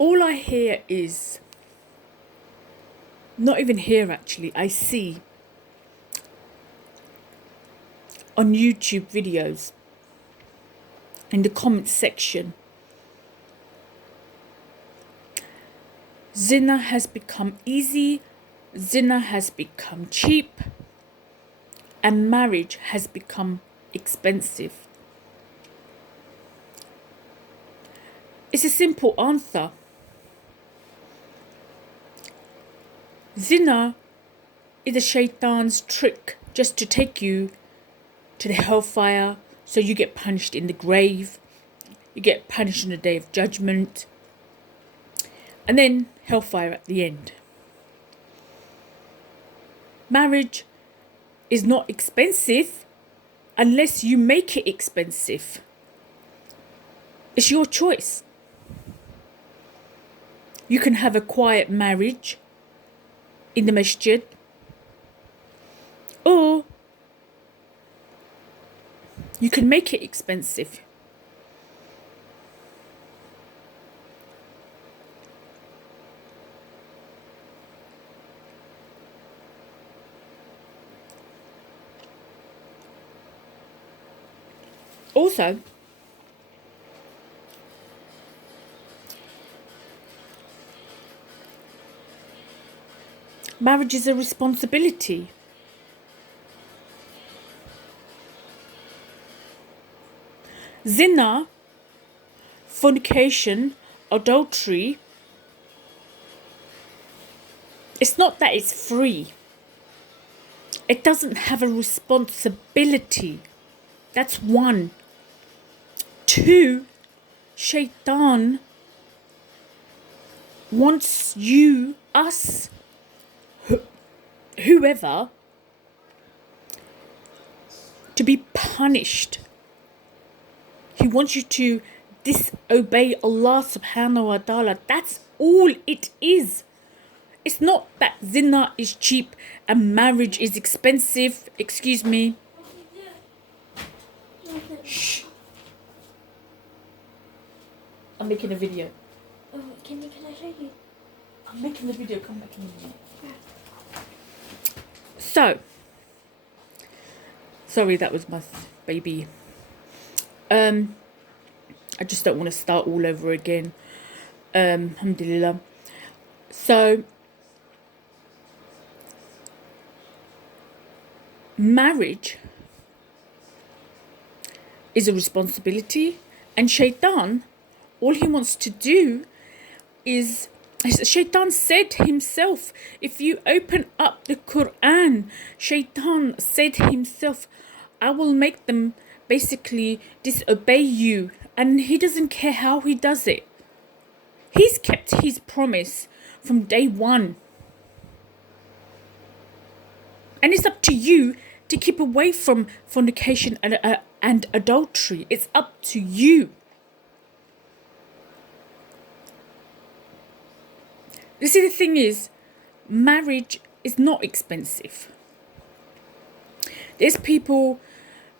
all I hear is, not even hear actually, I see on YouTube videos in the comments section, zina has become easy, zina has become cheap, and marriage has become expensive. It's a simple answer. Zina is a shaitan's trick just to take you to the hellfire, so you get punished in the grave, you get punished on the day of judgment, and then hellfire at the end. Marriage is not expensive unless you make it expensive. It's your choice. You can have a quiet marriage in the masjid, or you can make it expensive. Also, marriage is a responsibility. Zina, fornication, adultery, it's not that it's free. It doesn't have a responsibility. That's one. Two, shaitan wants you, us, whoever, to be punished. He wants you to disobey Allah subhanahu wa ta'ala. That's all it is. It's not that zina is cheap and marriage is expensive. Excuse me. Shh. I'm making a video. Oh, can I show you? I'm making the video. Come back in a minute. So, sorry, that was my baby. I just don't want to start all over again. Alhamdulillah. So, marriage is a responsibility, and shaitan, all he wants to do is, shaitan said himself, if you open up the Quran, shaitan said himself, I will make them basically disobey you, and he doesn't care how he does it. He's kept his promise from day one, and it's up to you to keep away from fornication and adultery. It's up to you. You see, the thing is, marriage is not expensive. There's people,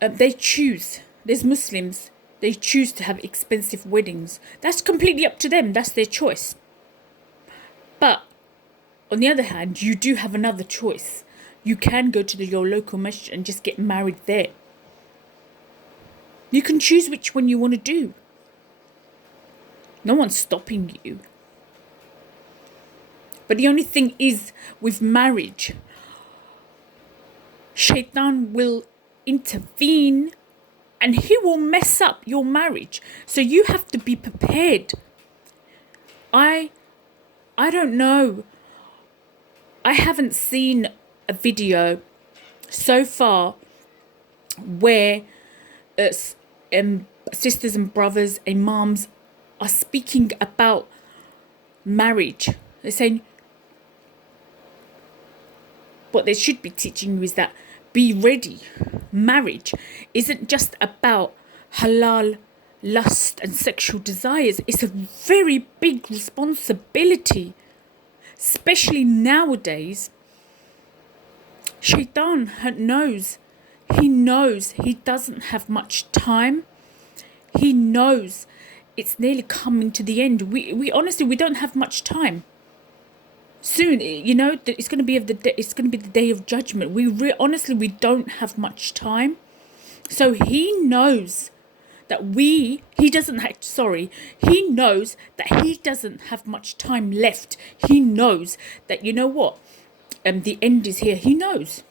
they choose. There's Muslims, they choose to have expensive weddings. That's completely up to them. That's their choice. But on the other hand, you do have another choice. You can go to your local masjid and just get married there. You can choose which one you want to do. No one's stopping you. But the only thing is, with marriage, shaitan will intervene and he will mess up your marriage. So you have to be prepared. I don't know. I haven't seen a video so far where sisters and brothers, imams are speaking about marriage. They're saying what they should be teaching you is that be ready. Marriage isn't just about halal, lust and sexual desires. It's a very big responsibility, especially nowadays. Shaitan knows. He knows he doesn't have much time. He knows it's nearly coming to the end. We honestly, we don't have much time. Soon, you know, it's going to be it's going to be the day of judgment. Honestly, we don't have much time. So he knows that he doesn't have, sorry, he knows that he doesn't have much time left. He knows that, you know what, the end is here. He knows.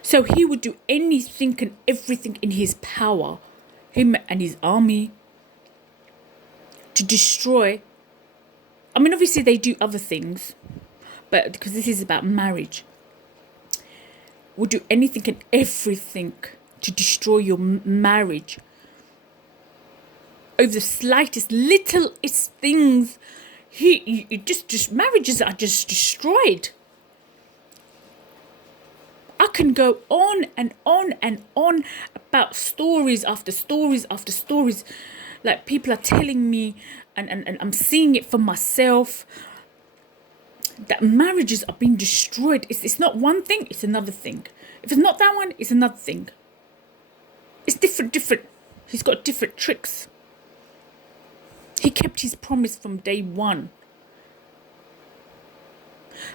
So he would do anything and everything in his power, him and his army, to destroy. I mean, obviously they do other things, but because this is about marriage, would do anything and everything to destroy your marriage over the slightest, littlest things. Just marriages are just destroyed. I can go on and on and on about stories after stories after stories. Like, people are telling me, and I'm seeing it for myself, that marriages are being destroyed. It's not one thing, it's another thing. If it's not that one, it's another thing. It's different. He's got different tricks. He kept his promise from day one.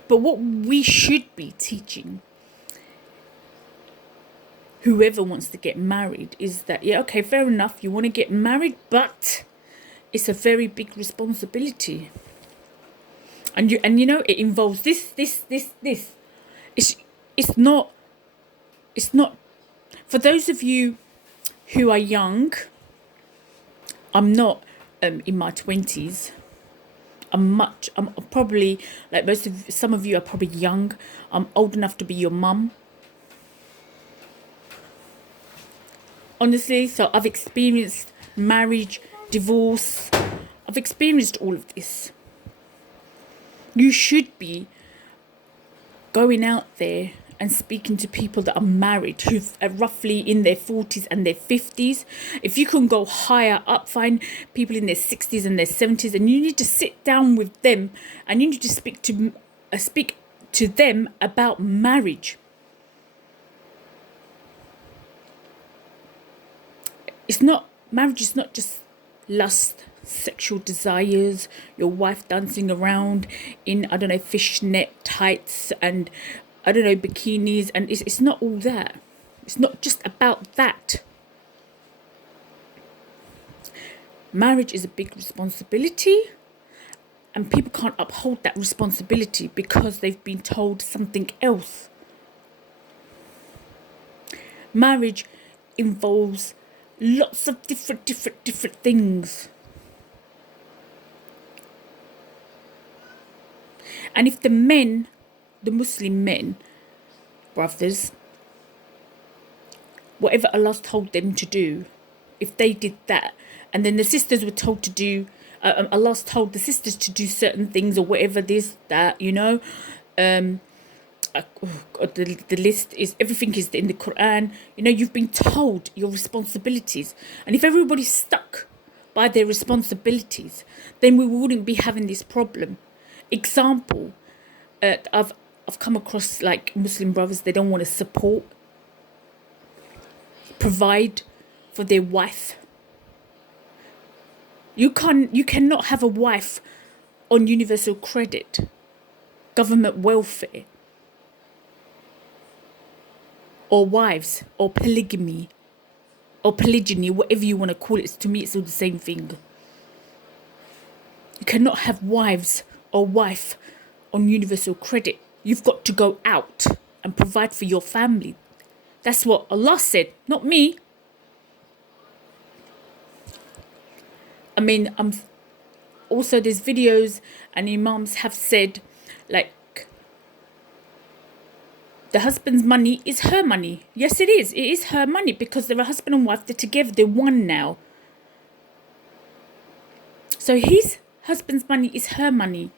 But what we should be teaching whoever wants to get married is that, yeah, okay, fair enough, you want to get married, but it's a very big responsibility. And you know, it involves this. It's not for those of you who are young. I'm not in my 20s. I'm probably, like some of you are probably young. I'm old enough to be your mum. Honestly, so I've experienced marriage, divorce. I've experienced all of this. You should be going out there and speaking to people that are married, who are roughly in their 40s and their 50s. If you can go higher up, find people in their 60s and their 70s, and you need to sit down with them and you need to speak to them about marriage. Marriage is not just lust, sexual desires, your wife dancing around in, I don't know, fishnet tights and, I don't know, bikinis, and it's not all that. It's not just about that. Marriage is a big responsibility, and people can't uphold that responsibility because they've been told something else. Marriage involves lots of different things. And if the Muslim men, brothers, whatever Allah told them to do, if they did that, and then the sisters were told to do, Allah's told the sisters to do certain things or whatever this, that, you know, the list is, everything is in the Quran. You know, you've been told your responsibilities. And if everybody's stuck by their responsibilities, then we wouldn't be having this problem. Example, I've come across like Muslim brothers, they don't want to provide for their wife. You cannot have a wife on universal credit, government welfare, or wives, or polygamy, or polygyny, whatever you want to call it. To me, it's all the same thing. You cannot have wives or wife on universal credit. You've got to go out and provide for your family. That's what Allah said, not me. I mean, also there's videos and imams have said, like, the husband's money is her money. Yes, it is. It is her money because they're a husband and wife. They're together. They're one now. So his husband's money is her money.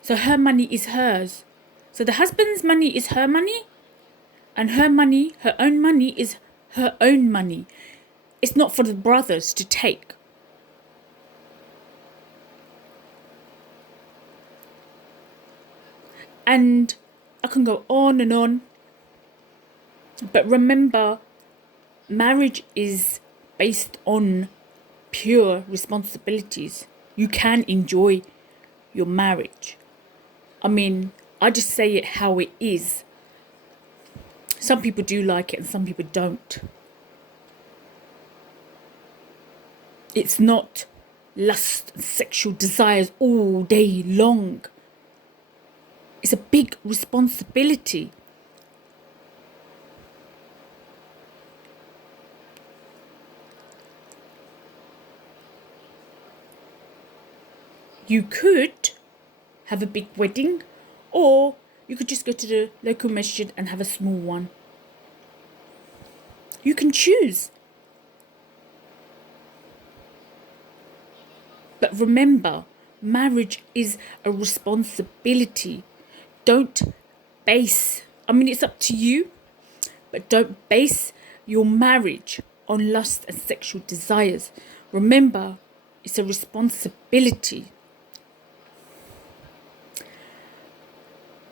So her money is hers. So the husband's money is her money, and her money, her own money, is her own money. It's not for the brothers to take. And I can go on and on. But remember, marriage is based on pure responsibilities, you can enjoy your marriage. I mean, I just say it how it is. Some people do like it and some people don't. It's not lust and sexual desires all day long. It's a big responsibility. You could have a big wedding, or you could just go to the local masjid and have a small one. You can choose. But remember, marriage is a responsibility. Don't base, I mean, it's up to you, but don't base your marriage on lust and sexual desires. Remember, it's a responsibility.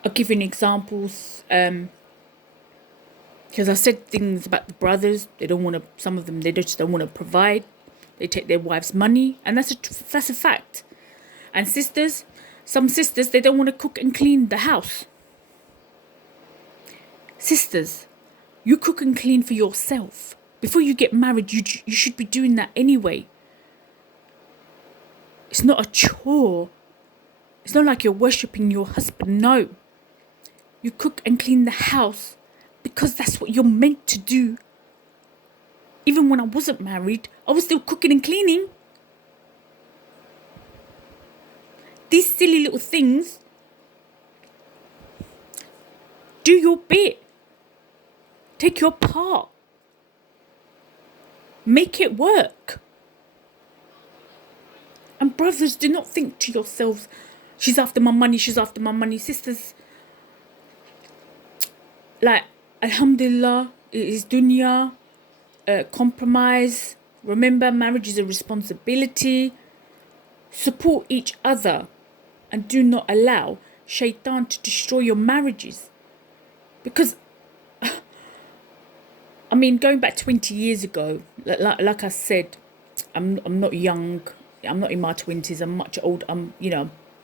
I'll give you an examples. Because I said things about the brothers. They don't want to. Some of them, they just don't want to provide. They take their wives' money, and that's a fact. And sisters, some sisters, they don't want to cook and clean the house. Sisters, you cook and clean for yourself. Before you get married, you should be doing that anyway. It's not a chore. It's not like you're worshipping your husband. No. You cook and clean the house because that's what you're meant to do. Even when I wasn't married, I was still cooking and cleaning. These silly little things. Do your bit. Take your part. Make it work. And brothers, do not think to yourselves, she's after my money, she's after my money. Sisters, like, alhamdulillah, it is dunya, compromise. Remember, marriage is a responsibility. Support each other and do not allow shaitan to destroy your marriages. Because, I mean, going back 20 years ago, like I said, I'm not young. I'm not in my 20s. I'm much old. I'm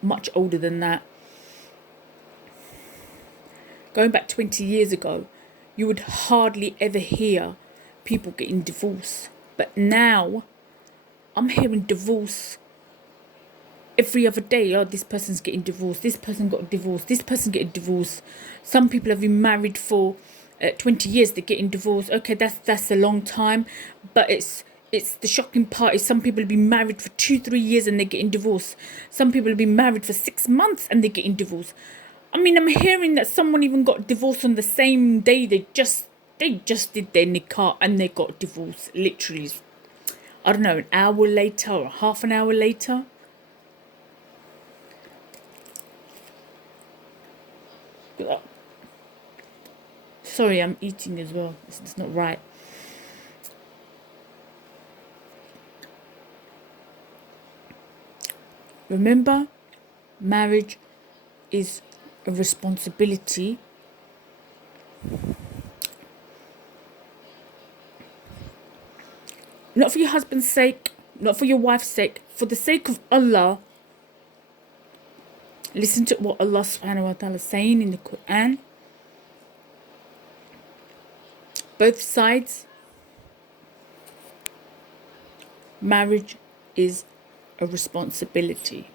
much older than that. Going back 20 years ago, you would hardly ever hear people getting divorced. But now, I'm hearing divorce every other day. Oh, this person's getting divorced. This person got divorced. This person getting divorced. Some people have been married for 20 years. They're getting divorced. Okay, that's a long time. But it's the shocking part is some people have been married for 2-3 years and they're getting divorced. Some people have been married for 6 months and they're getting divorced. I mean, I'm hearing that someone even got divorced on the same day they just did their nikah and they got divorced. Literally, I don't know, an hour later or half an hour later. Sorry, I'm eating as well. It's not right. Remember, marriage is a responsibility. Not for your husband's sake, not for your wife's sake, for the sake of Allah. Listen to what Allah subhanahu wa ta'ala is saying in the Quran. Both sides. Marriage is a responsibility.